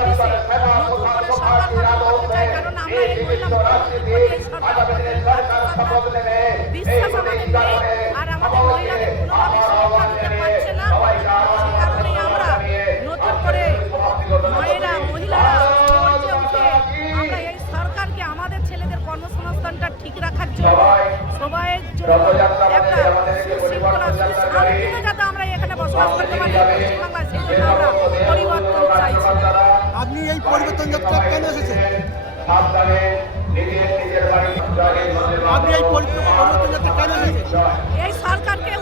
অফিসে নতুন করে সরকার গঠন করতে চাই, কারণ আমরা এই মহিলা বিশ্বাস আমাদের নেই, আর আমাদের মহিলাদের কোনোভাবে সুরক্ষা দিতে পারছে না। সে কারণেই আমরা নতুন করে মহিলারা গর্জে উঠে আমরা এই সরকারকে আমাদের ছেলেদের কর্মসংস্থানটা ঠিক রাখার জন্য, সবাইয়ের জন্য একটা সুশৃঙ্খলা সুশান্তিতে যাতে আমরা এখানে বসবাস করতে পারি পশ্চিমবাংলায়, সেই জন্য আমরা পরিবর্তন চাইছি। আপনি এই পরিবর্তন যাত্রা কেন এসেছেন? আপনি এই পরিবর্তন যাত্রা কেন এসেছেন? এই সরকারকে